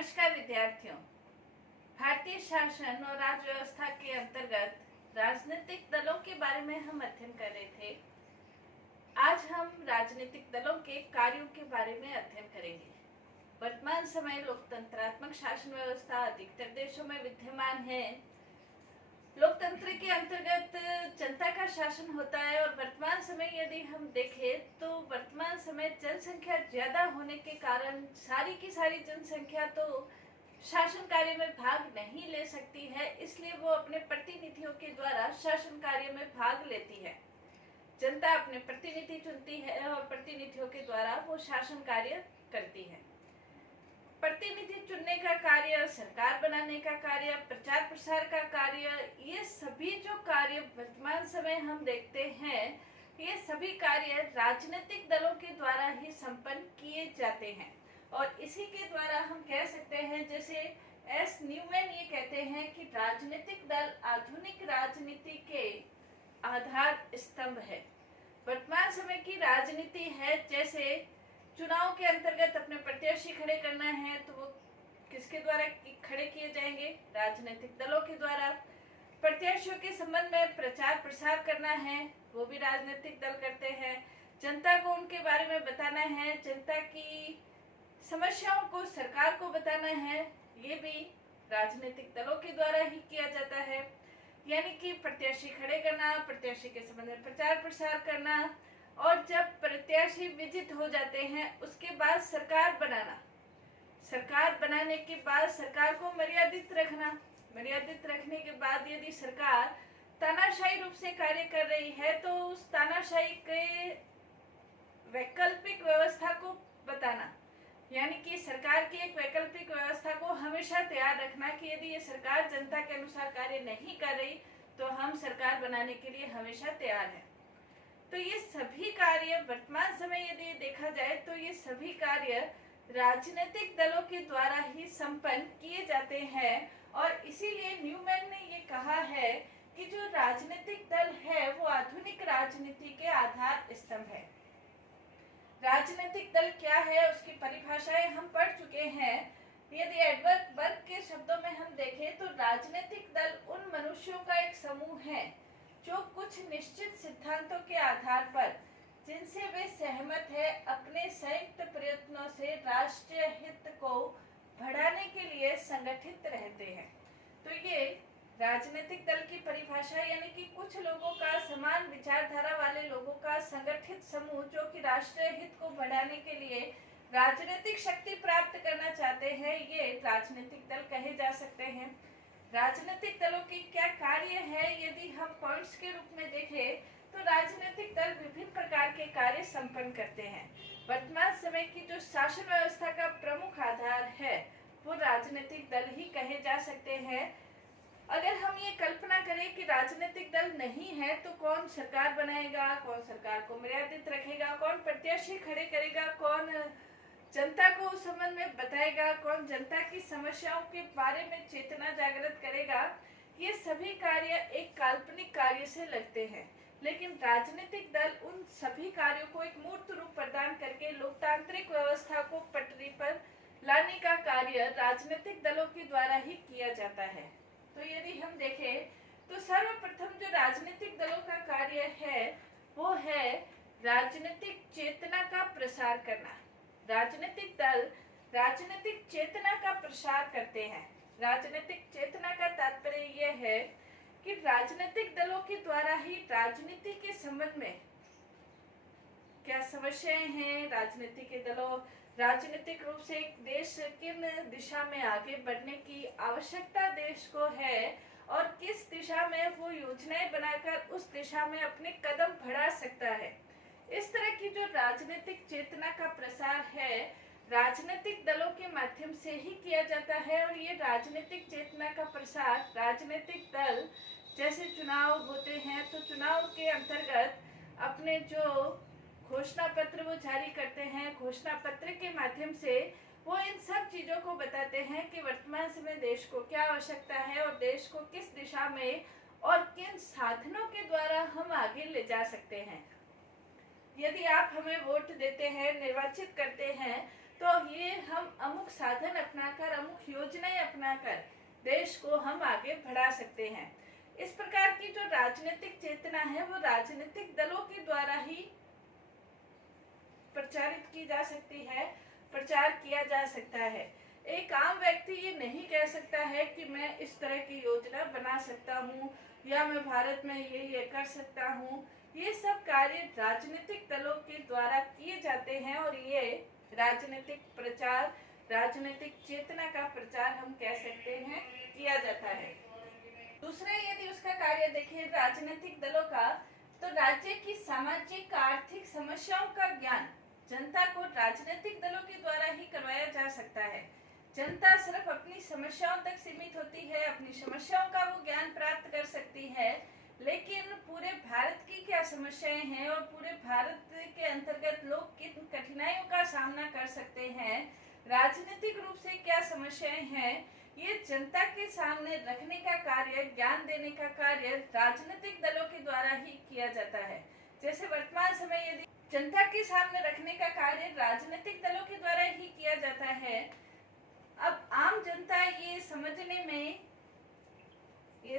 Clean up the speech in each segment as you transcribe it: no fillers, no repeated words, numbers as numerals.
नमस्कार विद्यार्थियों। भारतीय शासन और राज व्यवस्था के अंतर्गत राजनीतिक दलों के बारे में हम अध्ययन कर रहे थे। आज हम राजनीतिक दलों के कार्यों के बारे में अध्ययन करेंगे। वर्तमान समय लोकतंत्रात्मक शासन व्यवस्था अधिकतर देशों में विद्यमान है। लोकतंत्र के अंतर्गत जनता का शासन होता है और वर्तमान समय यदि हम देखें तो वर्तमान समय जनसंख्या ज्यादा होने के कारण सारी की सारी जनसंख्या तो शासन कार्य में भाग नहीं ले सकती है, इसलिए वो अपने प्रतिनिधियों के द्वारा शासन कार्य में भाग लेती है। जनता अपने प्रतिनिधि चुनती है और प्रतिनिधियों के द्वारा वो शासन कार्य करती है। प्रतिनिधि चुनने का कार्य, सरकार बनाने का कार्य, प्रचार प्रसार का कार्य, ये सभी जो कार्य वर्तमान समय हम देखते हैं, ये सभी कार्य राजनीतिक दलों के द्वारा ही संपन्न किए जाते हैं। और इसी के द्वारा हम कह सकते हैं, जैसे एस न्यूमैन ये कहते हैं कि राजनीतिक दल आधुनिक राजनीति के आधार स्तंभ है। वर्तमान समय की राजनीति है, जैसे चुनाव के अंतर्गत अपने प्रत्याशी खड़े करना है तो वो किसके द्वारा खड़े किए जाएंगे? राजनीतिक दलों के द्वारा। प्रत्याशियों के संबंध में प्रचार प्रसार करना है, वो भी राजनीतिक दल करते हैं। जनता को उनके बारे में बताना है, जनता की समस्याओं को सरकार को बताना है, ये भी राजनीतिक दलों के द्वारा ही किया जाता है। यानी कि प्रत्याशी खड़े करना, प्रत्याशी के संबंध में प्रचार प्रसार करना, और जब प्रत्याशी विजित हो जाते हैं उसके बाद सरकार बनाना। सरकार बनाने के बाद सरकार को मर्यादित रखना। मर्यादित रखने के बाद यदि सरकार तानाशाही रूप से कार्य कर रही है तो उस तानाशाही के वैकल्पिक व्यवस्था को बताना। यानी कि सरकार की एक वैकल्पिक व्यवस्था को हमेशा तैयार रखना कि यदि ये सरकार जनता के अनुसार कार्य नहीं कर रही तो हम सरकार बनाने के लिए हमेशा तैयार हैं। तो ये सभी कार्य वर्तमान समय यदि देखा जाए तो ये सभी कार्य राजनीतिक दलों के द्वारा ही संपन्न किए जाते हैं। और इसीलिए न्यूमैन ने ये कहा है कि जो राजनीतिक दल है वो आधुनिक राजनीति के आधार स्तंभ है। राजनीतिक दल क्या है उसकी परिभाषाएं हम पढ़ चुके हैं। यदि एडवर्ड बर्ग के शब्दों में हम देखें तो राजनीतिक दल उन मनुष्यों का एक समूह है जो कुछ निश्चित सिद्धांतों के आधार पर जिनसे वे सहमत है अपने संयुक्त प्रयत्नों से राष्ट्रीय हित को बढ़ाने के लिए संगठित रहते हैं। तो ये राजनीतिक दल की परिभाषा, यानी कि कुछ लोगों का, समान विचारधारा वाले लोगों का संगठित समूह जो कि राष्ट्रीय हित को बढ़ाने के लिए राजनीतिक शक्ति प्राप्त करना चाहते हैं, ये राजनीतिक दल कहे जा सकते हैं। राजनीतिक दलों की क्या कार्य है यदि हम पॉइंट्स के रूप में देखें तो राजनीतिक दल विभिन्न प्रकार के कार्य संपन्न करते हैं। वर्तमान समय की जो शासन व्यवस्था का प्रमुख आधार है वो राजनीतिक दल ही कहे जा सकते हैं। अगर हम ये कल्पना करें कि राजनीतिक दल नहीं है तो कौन सरकार बनाएगा, कौन सरकार को मर्यादित रखेगा, कौन प्रत्याशी खड़े करेगा, कौन जनता को उस संबंध में बताएगा, कौन जनता की समस्याओं के बारे में चेतना जागृत करेगा, ये सभी कार्य एक काल्पनिक कार्य से लगते हैं। लेकिन राजनीतिक दल उन सभी कार्यों को एक मूर्त रूप प्रदान करके लोकतांत्रिक व्यवस्था को पटरी पर लाने का कार्य राजनीतिक दलों के द्वारा ही किया जाता है। तो यदि हम देखें तो सर्वप्रथम जो राजनीतिक दलों का कार्य है वो है राजनीतिक चेतना का प्रसार करना। राजनीतिक दल राजनीतिक चेतना का प्रसार करते हैं। राजनीतिक चेतना का तात्पर्य यह है कि राजनीतिक दलों के द्वारा ही राजनीति के संबंध में क्या समस्याएं हैं, राजनीति के दलों राजनीतिक रूप से एक देश किन दिशा में आगे बढ़ने की आवश्यकता देश को है और किस दिशा में वो योजनाएं बनाकर उस दिशा में अपने कदम बढ़ा सकता है, इस तरह की जो राजनीतिक चेतना का प्रसार है राजनीतिक दलों के माध्यम से ही किया जाता है। और ये राजनीतिक चेतना का प्रसार राजनीतिक दल जैसे चुनाव होते हैं तो चुनाव के अंतर्गत अपने जो घोषणा पत्र वो जारी करते हैं, घोषणा पत्र के माध्यम से वो इन सब चीजों को बताते हैं कि वर्तमान समय देश को क्या आवश्यकता है और देश को किस दिशा में और किन साधनों के द्वारा हम आगे ले जा सकते हैं। यदि आप हमें वोट देते हैं, निर्वाचित करते हैं तो ये हम अमुक साधन अपनाकर अमुक प्रमुख योजनाएं अपनाकर देश को हम आगे बढ़ा सकते हैं। इस प्रकार की जो राजनीतिक चेतना है वो राजनीतिक दलों के द्वारा ही प्रचारित की जा सकती है, प्रचार किया जा सकता है। एक आम व्यक्ति ये नहीं कह सकता है कि मैं इस तरह की योजना बना सकता हूँ या मैं भारत में ये कर सकता हूँ। ये सब कार्य राजनीतिक दलों के द्वारा किए जाते हैं और ये राजनीतिक प्रचार, राजनीतिक चेतना का प्रचार हम कह सकते हैं किया जाता है। दूसरा, यदि उसका कार्य देखें राजनीतिक दलों का, तो राज्य की सामाजिक आर्थिक समस्याओं का ज्ञान जनता को राजनीतिक दलों के द्वारा ही करवाया जा सकता है। जनता सिर्फ अपनी समस्याओं तक सीमित होती है, अपनी समस्याओं का वो ज्ञान प्राप्त कर सकती है, लेकिन पूरे भारत की क्या समस्याएं हैं और पूरे भारत के अंतर्गत लोग किन कठिनाइयों का सामना कर सकते हैं, राजनीतिक रूप से क्या समस्याएं हैं, ये जनता के सामने रखने का कार्य, ज्ञान देने का कार्य राजनीतिक दलों के द्वारा ही किया जाता है। जैसे वर्तमान समय यदि जनता के सामने रखने का कार्य राजनीतिक दलों के द्वारा ही किया जाता है, अब आम जनता ये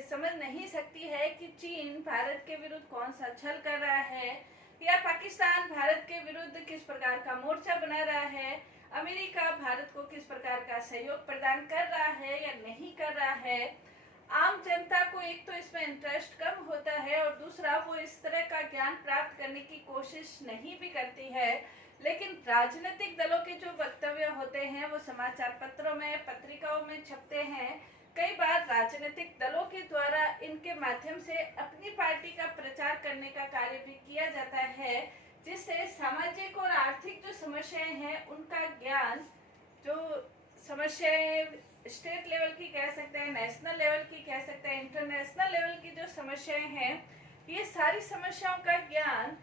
समझ नहीं सकती है कि चीन भारत के विरुद्ध कौन सा छल कर रहा है या पाकिस्तान भारत के विरुद्ध किस प्रकार का मोर्चा बना रहा है, अमेरिका भारत को किस प्रकार का सहयोग प्रदान कर रहा है या नहीं कर रहा है। आम जनता को एक तो इसमें इंटरेस्ट कम होता है और दूसरा वो इस तरह का ज्ञान प्राप्त करने की कोशिश नहीं भी करती है। लेकिन राजनीतिक दलों के जो वक्तव्य होते हैं वो समाचार पत्रों में, पत्रिकाओं में छपते हैं। कई बार राजनीतिक दलों के द्वारा इनके माध्यम से अपनी पार्टी का प्रचार करने का कार्य भी किया जाता है, जिससे सामाजिक और आर्थिक जो समस्याएं हैं उनका ज्ञान, जो समस्याएं स्टेट लेवल की कह सकते हैं, नेशनल लेवल की कह सकते हैं, इंटरनेशनल लेवल की जो समस्याएं हैं, ये सारी समस्याओं का ज्ञान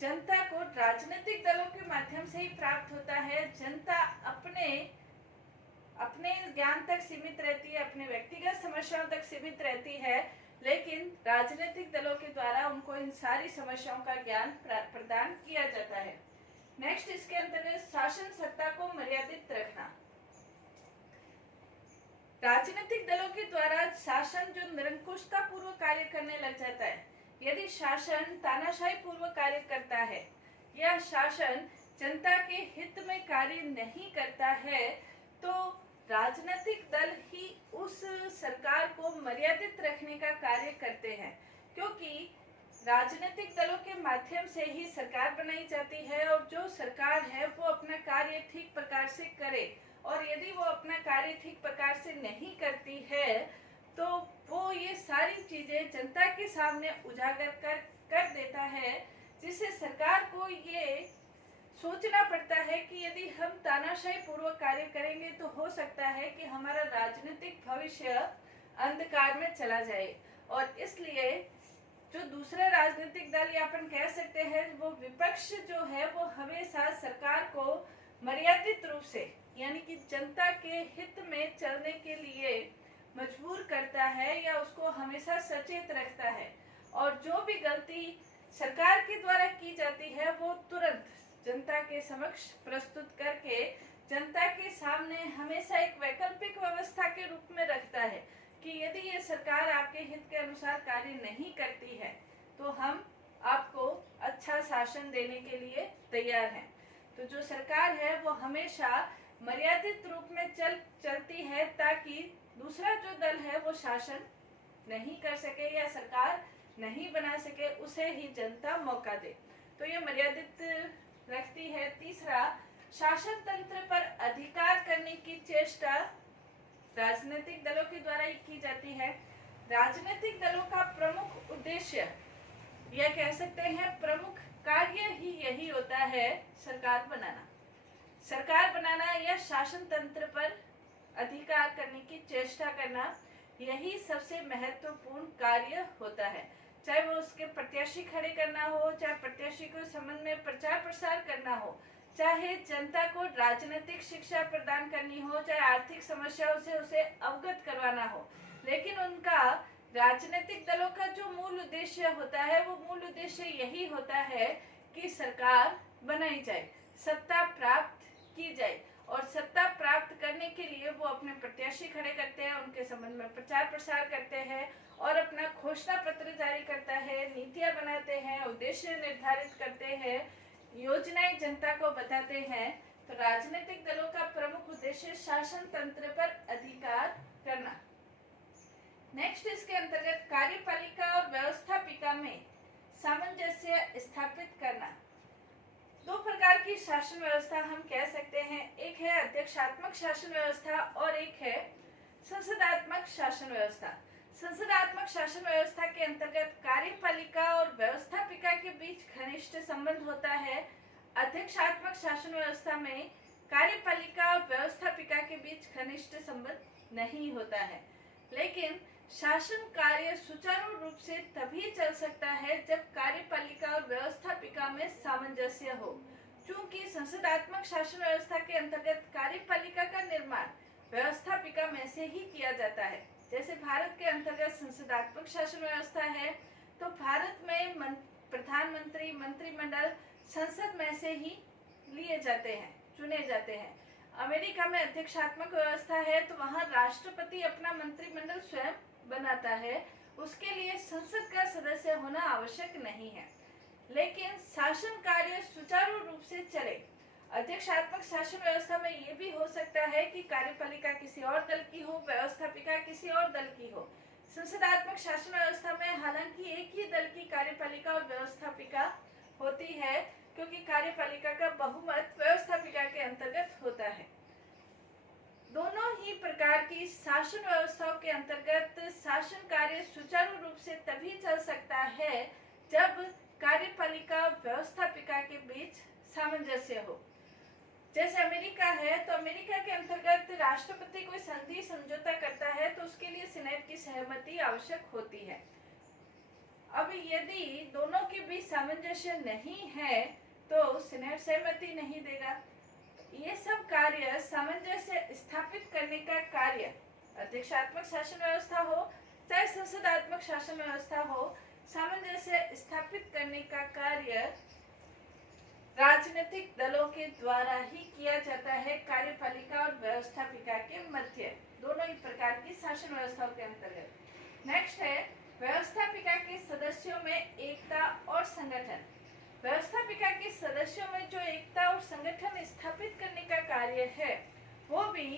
जनता को राजनीतिक दलों के माध्यम से ही प्राप्त होता है। जनता अपने ज्ञान तक सीमित रहती है, अपने व्यक्तिगत समस्याओं तक सीमित रहती है, लेकिन राजनीतिक दलों के द्वारा उनको इन सारी समस्याओं का ज्ञान प्रदान किया जाता है। नेक्स्ट, इसके अंतर्गत शासन सत्ता को मर्यादित रखना। राजनीतिक दलों के द्वारा शासन जो निरंकुशता पूर्वक कार्य करने लग जाता है, यदि शासन तानाशाही पूर्वक कार्य करता है या शासन जनता के हित में कार्य नहीं करता है, तो राजनीतिक दल ही उस सरकार को मर्यादित रखने का कार्य करते हैं, क्योंकि राजनीतिक दलों के माध्यम से ही सरकार बनाई जाती है और जो सरकार है वो अपना कार्य ठीक प्रकार से करे, और यदि वो अपना कार्य ठीक प्रकार से नहीं करती है तो वो ये सारी चीजें जनता के सामने उजागर कर देता है, जिससे सरकार को ये सोचना पड़ता है कि यदि हम तानाशाही पूर्वक कार्य करेंगे तो हो सकता है कि हमारा राजनीतिक भविष्य अंधकार में चला जाए। और इसलिए जो दूसरे राजनीतिक दल या अपन कह सकते हैं वो विपक्ष जो है वो हमेशा सरकार को मर्यादित रूप से, यानी कि जनता के हित में चलने के लिए मजबूर करता है या उसको हमेशा सचेत रखता है, और जो भी गलती सरकार के द्वारा की जाती है वो तुरंत जनता के समक्ष प्रस्तुत करके जनता के सामने हमेशा एक वैकल्पिक व्यवस्था के रूप में रखता है कि यदि ये सरकार आपके हित के अनुसार कार्य नहीं करती है तो हम आपको अच्छा शासन देने के लिए तैयार हैं। तो जो सरकार है वो हमेशा मर्यादित रूप में चलती है ताकि दूसरा जो दल है वो शासन नहीं कर सके या सरकार नहीं बना सके, उसे ही जनता मौका दे। तो ये मर्यादित रखती है। तीसरा, शासन तंत्र पर अधिकार करने की चेष्टा राजनीतिक दलों के द्वारा ही की जाती है। राजनीतिक दलों का प्रमुख उद्देश्य या कह सकते हैं प्रमुख कार्य ही यही होता है, सरकार बनाना या शासन तंत्र पर अधिकार करने की चेष्टा करना, यही सबसे महत्वपूर्ण कार्य होता है। चाहे वो उसके प्रत्याशी खड़े करना हो, चाहे प्रत्याशी को संबंध में प्रचार प्रसार करना हो, चाहे जनता को राजनीतिक शिक्षा प्रदान करनी हो, चाहे आर्थिक समस्याओं से उसे अवगत करवाना हो, लेकिन उनका राजनीतिक दलों का जो मूल उद्देश्य होता है वो मूल उद्देश्य यही होता है कि सरकार बनाई जाए, सत्ता प्राप्त की जाए, और सत्ता प्राप्त करने के लिए वो अपने प्रत्याशी खड़े करते हैं, उनके संबंध में प्रचार प्रसार करते हैं और अपना घोषणा पत्र जारी करता है, नीतियां बनाते हैं, उद्देश्य निर्धारित करते हैं, योजनाएं जनता को बताते हैं। तो राजनीतिक दलों का प्रमुख उद्देश्य शासन तंत्र पर अधिकार करना। नेक्स्ट इसके अंतर्गत कार्यपालिका और व्यवस्थापिका में सामंजस्य स्थापित करना। दो प्रकार की शासन व्यवस्था हम कह सकते हैं, एक है अध्यक्षात्मक शासन व्यवस्था और एक है संसदात्मक शासन व्यवस्था। संसदात्मक शासन व्यवस्था के अंतर्गत कार्यपालिका और व्यवस्थापिका के बीच घनिष्ठ संबंध होता है। अध्यक्षात्मक शासन व्यवस्था में कार्यपालिका और व्यवस्थापिका के बीच घनिष्ठ संबंध नहीं होता है, लेकिन शासन कार्य सुचारू रूप से तभी चल सकता है जब कार्यपालिका और व्यवस्थापिका में सामंजस्य हो। चूंकि संसदात्मक शासन व्यवस्था के अंतर्गत कार्यपालिका का निर्माण व्यवस्थापिका में से ही किया जाता है। जैसे भारत के अंतर्गत संसदात्मक शासन व्यवस्था है, तो भारत में प्रधानमंत्री, मंत्रिमंडल संसद में से ही लिए जाते हैं, चुने जाते हैं। अमेरिका में अध्यक्षात्मक व्यवस्था है, तो वहाँ राष्ट्रपति अपना मंत्रिमंडल स्वयं बनाता है, उसके लिए संसद का सदस्य होना आवश्यक नहीं है। लेकिन शासन कार्य सुचारू रूप से चले, अध्यक्षात्मक शासन व्यवस्था में ये भी हो सकता है कि कार्यपालिका किसी और दल की हो, व्यवस्थापिका किसी और दल की हो। संसदात्मक शासन व्यवस्था में हालांकि एक ही दल की कार्यपालिका और व्यवस्थापिका होती है, क्योंकि कार्यपालिका का बहुमत व्यवस्थापिका के अंतर्गत होता है। दोनों ही प्रकार की शासन व्यवस्थाओं के अंतर्गत शासन कार्य सुचारू रूप से तभी चल सकता है जब कार्यपालिका और व्यवस्थापिका के बीच सामंजस्य हो। जैसे अमेरिका है, तो अमेरिका के अंतर्गत राष्ट्रपति कोई संधि समझौता करता है तो उसके लिए सीनेट की सहमति आवश्यक होती है। अब यदि दोनों के बीच सामंजस्य नहीं है तो सीनेट सहमति नहीं देगा। ये सब कार्य सामंजस्य स्थापित करने का कार्य, अध्यक्षात्मक शासन व्यवस्था हो चाहे संसदात्मक शासन व्यवस्था हो, सामंजस्य स्थापित करने का कार्य राजनीतिक दलों के द्वारा ही किया जाता है, कार्यपालिका और व्यवस्थापिका के मध्य, दोनों ही प्रकार की शासन व्यवस्थाओं के अंतर्गत। नेक्स्ट है व्यवस्थापिका के सदस्यों में एकता और संगठन। व्यवस्थापिका के सदस्यों में जो एकता और संगठन स्थापित करने का कार्य है, वो भी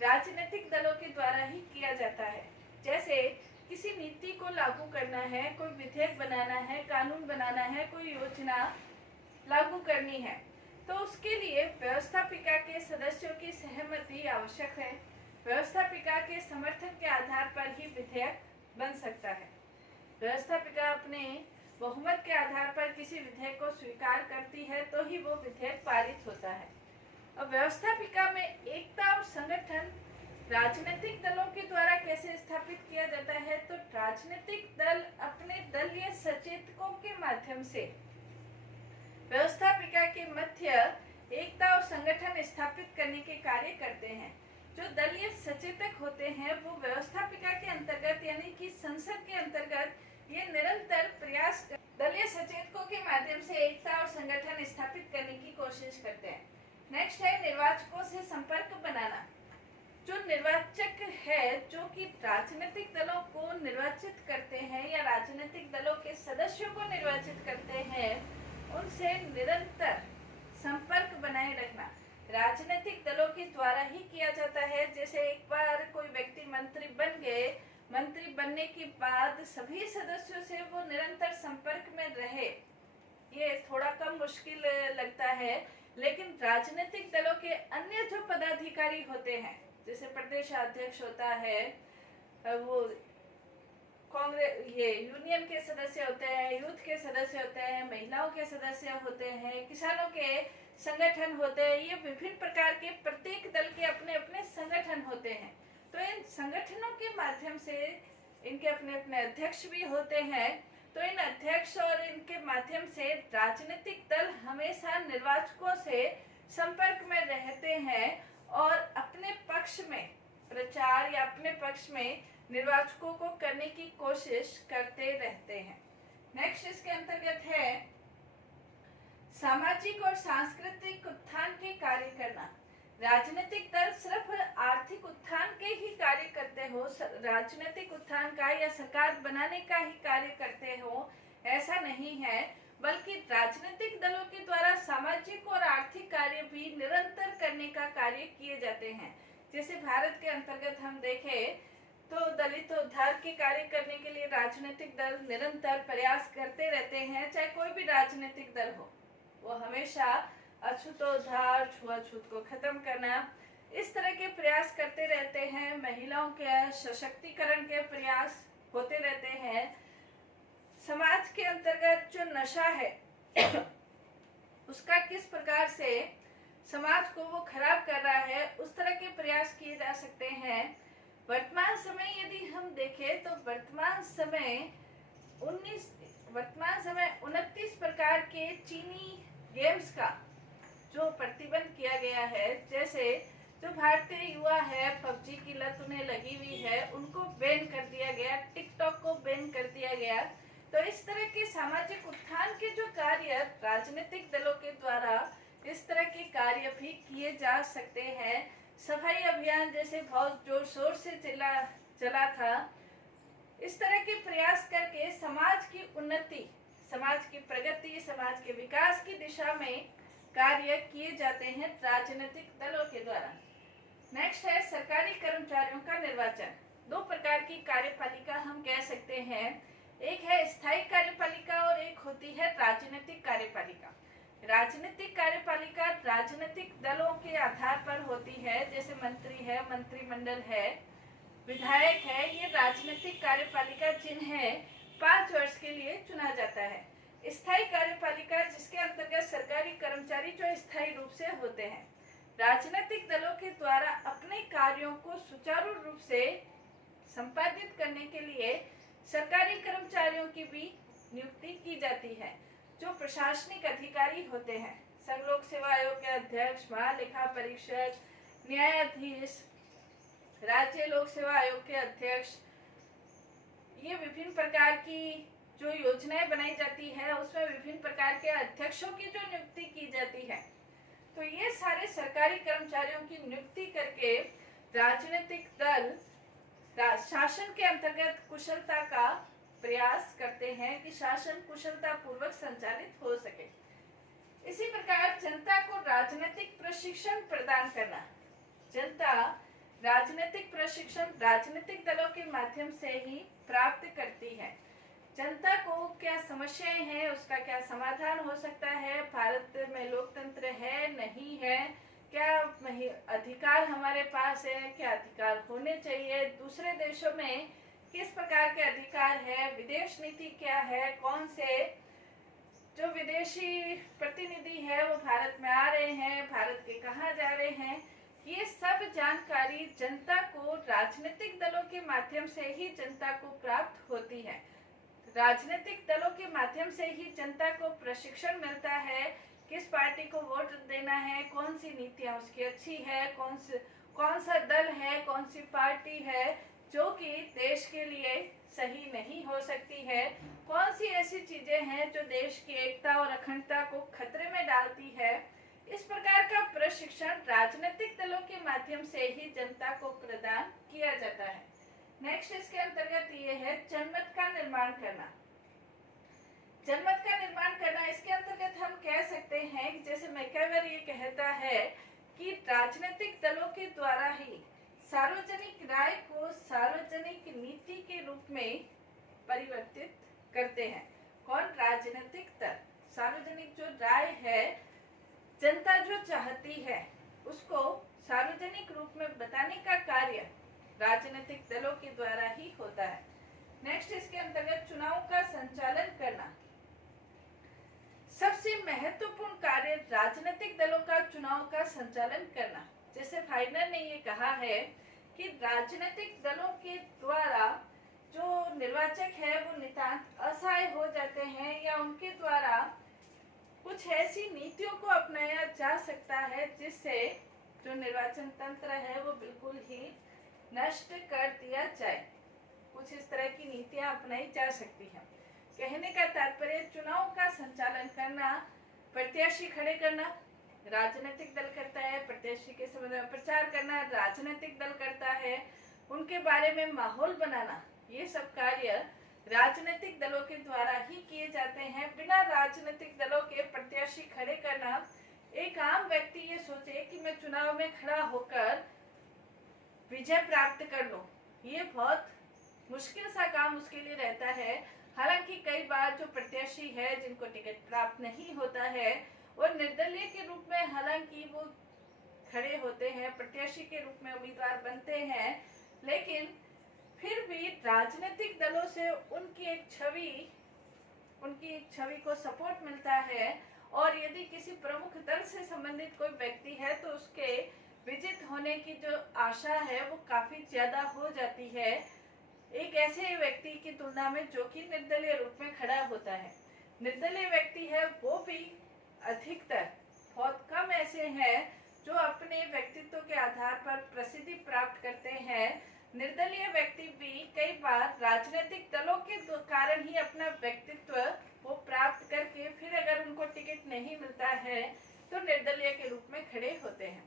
राजनीतिक दलों के द्वारा ही किया जाता है। जैसे किसी नीति को लागू करना है, कोई विधेयक बनाना है, कानून बनाना है, कोई योजना लागू करनी है, तो उसके लिए व्यवस्थापिका के सदस्यों की सहमति आवश्यक है। व्यवस्थापिका के समर्थन के आधार पर ही विधेयक बन सकता है। व्यवस्थापिका अपने बहुमत के आधार पर किसी विधेयक को स्वीकार करती है तो ही वो विधेयक पारित होता है। अब व्यवस्थापिका में एकता और संगठन राजनीतिक दलों के द्वारा कैसे स्थापित किया जाता है, तो राजनीतिक दल अपने दलीय सचेतकों के माध्यम से व्यवस्थापिका के मध्य एकता और संगठन स्थापित करने के कार्य करते हैं। जो दलीय सचेतक होते हैं वो व्यवस्थापिका के अंतर्गत यानी कि संसद के अंतर्गत ये निरंतर प्रयास दलीय सचेतकों के माध्यम से एकता और संगठन स्थापित करने की कोशिश करते हैं। नेक्स्ट है निर्वाचकों से संपर्क बनाना। जो निर्वाचक है, जो कि राजनीतिक दलों को निर्वाचित करते हैं या राजनीतिक दलों के सदस्यों को निर्वाचित करते हैं, उनसे निरंतर संपर्क बनाए रखना राजनीतिक दलों के द्वारा ही किया जाता है। जैसे एक बार कोई व्यक्ति मंत्री बन गए, मंत्री बनने के बाद सभी सदस्यों से वो निरंतर संपर्क में रहे, ये थोड़ा कम मुश्किल लगता है, लेकिन राजनीतिक दलों के अन्य जो पदाधिकारी होते हैं, जैसे प्रदेश अध्यक्ष होता है, वो कांग्रेस ये यूनियन के सदस्य होते हैं, यूथ के सदस्य होते हैं, महिलाओं के सदस्य होते हैं, किसानों के संगठन होते हैं, ये विभिन्न प्रकार के प्रत्येक दल के अपने अपने संगठन होते हैं। तो इन संगठनों के माध्यम से इनके अपने अपने अध्यक्ष भी होते हैं। तो इन अध्यक्ष और इनके माध्यम से राजनीतिक दल हमेशा निर्वाचकों से संपर्क में रहते हैं और अपने पक्ष में प्रचार या अपने पक्ष में निर्वाचकों को करने की कोशिश करते रहते हैं। नेक्स्ट इसके अंतर्गत है सामाजिक और सांस्कृतिक उत्थान के कार्य करना। राजनीतिक दल सिर्फ आर्थिक उत्थान राजनीतिक उत्थान का या सरकार बनाने का ही कार्य करते हो, ऐसा नहीं है, बल्कि राजनीतिक दलों के द्वारा सामाजिक और आर्थिक कार्य भी निरंतर करने का कार्य किए जाते हैं। जैसे भारत के अंतर्गत हम देखें तो दलित उद्धार के कार्य करने के लिए राजनीतिक दल निरंतर प्रयास करते रहते हैं। चाहे कोई भी राजनीतिक दल हो, वो हमेशा अछूतोद्धार, छुआछूत को खत्म करना, इस तरह के प्रयास करते रहते हैं। महिलाओं के सशक्तिकरण के प्रयास होते रहते हैं। समाज के अंतर्गत जो नशा है उसका किस प्रकार से समाज को वो खराब कर रहा है, उस तरह के प्रयास किए जा सकते हैं। वर्तमान समय यदि हम देखें तो वर्तमान समय 29 प्रकार के चीनी गेम्स का जो प्रतिबंध किया गया है। जैसे जो भारतीय युवा है, पबजी की लत उन्हें लगी हुई है, उनको बैन कर दिया गया, टिकटॉक को बैन कर दिया गया। तो इस तरह के सामाजिक उत्थान के जो कार्य राजनीतिक दलों के द्वारा इस तरह के कार्य भी किए जा सकते हैं। सफाई अभियान जैसे बहुत जोर शोर से चला था। इस तरह के प्रयास करके समाज की उन्नति, समाज की प्रगति, समाज के विकास की दिशा में कार्य किए जाते हैं राजनीतिक दलों के द्वारा। नेक्स्ट है सरकारी कर्मचारियों का निर्वाचन। दो प्रकार की कार्यपालिका हम कह सकते हैं, एक है स्थायी कार्यपालिका और एक होती है राजनीतिक कार्यपालिका। राजनीतिक कार्यपालिका राजनीतिक दलों के आधार पर होती है, जैसे मंत्री है, मंत्रिमंडल है, विधायक है। ये राजनीतिक कार्यपालिका जिन्हें 5 वर्ष के लिए चुना जाता है। स्थायी कार्यपालिका जिसके अंतर्गत सरकारी कर्मचारी जो स्थायी रूप से होते हैं। राजनीतिक दलों के द्वारा अपने कार्यों को सुचारू रूप से संपादित करने के लिए सरकारी कर्मचारियों की भी नियुक्ति की जाती है, जो प्रशासनिक अधिकारी होते हैं। संघ लोक सेवा आयोग के अध्यक्ष, महालेखा परीक्षक, न्यायाधीश, राज्य लोक सेवा आयोग के अध्यक्ष, ये विभिन्न प्रकार की जो योजनाएं बनाई जाती है उसमें विभिन्न प्रकार के अध्यक्षों की जो नियुक्ति की जाती है। तो ये सारे सरकारी कर्मचारियों की नियुक्ति करके राजनीतिक दल शासन के अंतर्गत कुशलता का प्रयास करते हैं कि शासन कुशलता पूर्वक संचालित हो सके। इसी प्रकार जनता को राजनीतिक प्रशिक्षण प्रदान करना। जनता राजनीतिक प्रशिक्षण राजनीतिक दलों के माध्यम से ही प्राप्त करती है। जनता को क्या समस्याएं हैं, उसका क्या समाधान हो सकता है, भारत में लोकतंत्र है नहीं है, क्या अधिकार हमारे पास है, क्या अधिकार होने चाहिए, दूसरे देशों में किस प्रकार के अधिकार है, विदेश नीति क्या है, कौन से जो विदेशी प्रतिनिधि है वो भारत में आ रहे हैं, भारत के कहाँ जा रहे हैं, ये सब जानकारी जनता को राजनीतिक दलों के माध्यम से ही जनता को प्राप्त होती है। राजनीतिक दलों के माध्यम से ही जनता को प्रशिक्षण मिलता है, किस पार्टी को वोट देना है, कौन सी नीतियां उसकी अच्छी है, कौन सा दल है, कौन सी पार्टी है जो कि देश के लिए सही नहीं हो सकती है, कौन सी ऐसी चीजें हैं जो देश की एकता और अखंडता को खतरे में डालती है। इस प्रकार का प्रशिक्षण राजनीतिक दलों के माध्यम से ही जनता को प्रदान किया जाता है। नेक्स्ट इसके अंतर्गत ये है जनमत का निर्माण करना। जनमत का निर्माण करना, इसके अंतर्गत हम कह सकते हैं कि जैसे मैकेवर ये कहता है कि राजनीतिक दलों के द्वारा ही सार्वजनिक राय को सार्वजनिक नीति के रूप में परिवर्तित करते हैं। कौन? राजनीतिक दल। सार्वजनिक जो राय है, जनता जो चाहती है उसको सार्वजनिक रूप में बताने का कार्य राजनीतिक दलों के द्वारा ही होता है। नेक्स्ट इसके अंतर्गत चुनाव का संचालन करना। सबसे महत्वपूर्ण कार्य राजनीतिक दलों का चुनाव का संचालन करना। जैसे फाइनर ने ये कहा है कि राजनीतिक दलों के द्वारा जो निर्वाचक है वो नितांत असहाय हो जाते हैं, या उनके द्वारा कुछ ऐसी नीतियों को अपनाया जा सकता है जिससे जो निर्वाचन तंत्र है वो बिल्कुल ही नष्ट कर दिया जाए। कुछ इस तरह की नीतियां अपनाई जा सकती हैं। कहने का तात्पर्य चुनाव का संचालन करना, प्रत्याशी खड़े करना राजनीतिक दल करता है, प्रत्याशी के संबंध में प्रचार करना राजनीतिक दल करता है, उनके बारे में माहौल बनाना, ये सब कार्य राजनीतिक दलों के द्वारा ही किए जाते हैं। बिना राजनीतिक दलों के प्रत्याशी खड़े करना, एक आम व्यक्ति ये सोचे कि मैं चुनाव में खड़ा होकर विजय प्राप्त कर लूं, ये बहुत मुश्किल सा काम उसके लिए रहता है। हालांकि कई बार जो प्रत्याशी है जिनको टिकट प्राप्त नहीं होता है, वो निर्दलीय के रूप में हालांकि वो खड़े होते हैं, प्रत्याशी के रूप में उम्मीदवार बनते हैं, लेकिन फिर भी राजनीतिक दलों से उनकी एक छवि को सपोर्ट मिलता है। और यदि किसी प्रमुख दल से संबंधित कोई व्यक्ति है तो उसके विजित होने की जो आशा है वो काफी ज्यादा हो जाती है एक ऐसे व्यक्ति की तुलना में जो कि निर्दलीय रूप में खड़ा होता है। निर्दलीय व्यक्ति है वो भी अधिकतर, बहुत कम ऐसे हैं जो अपने व्यक्तित्व के आधार पर प्रसिद्धि प्राप्त करते हैं। निर्दलीय व्यक्ति भी कई बार राजनीतिक दलों के कारण ही अपना व्यक्तित्व वो प्राप्त करके फिर अगर उनको टिकट नहीं मिलता है तो निर्दलीय के रूप में खड़े होते हैं।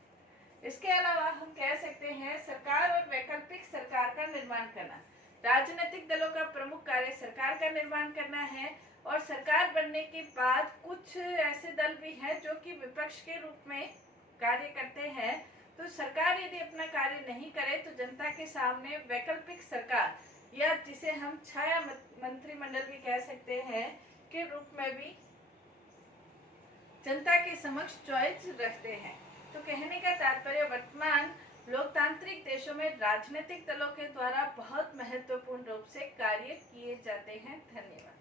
इसके अलावा हम कह सकते हैं सरकार और वैकल्पिक सरकार का निर्माण करना। राजनीतिक दलों का प्रमुख कार्य सरकार का निर्माण करना है और सरकार बनने के बाद कुछ ऐसे दल भी हैं जो कि विपक्ष के रूप में कार्य करते हैं। तो सरकार यदि अपना कार्य नहीं करे तो जनता के सामने वैकल्पिक सरकार या जिसे हम छाया मंत्रिमंडल भी कह सकते हैं के रूप में भी जनता के समक्ष चॉइस रखते हैं। तो कहने का तात्पर्य वर्तमान लोकतांत्रिक देशों में राजनीतिक दलों के द्वारा बहुत महत्वपूर्ण रूप से कार्य किए जाते हैं। धन्यवाद।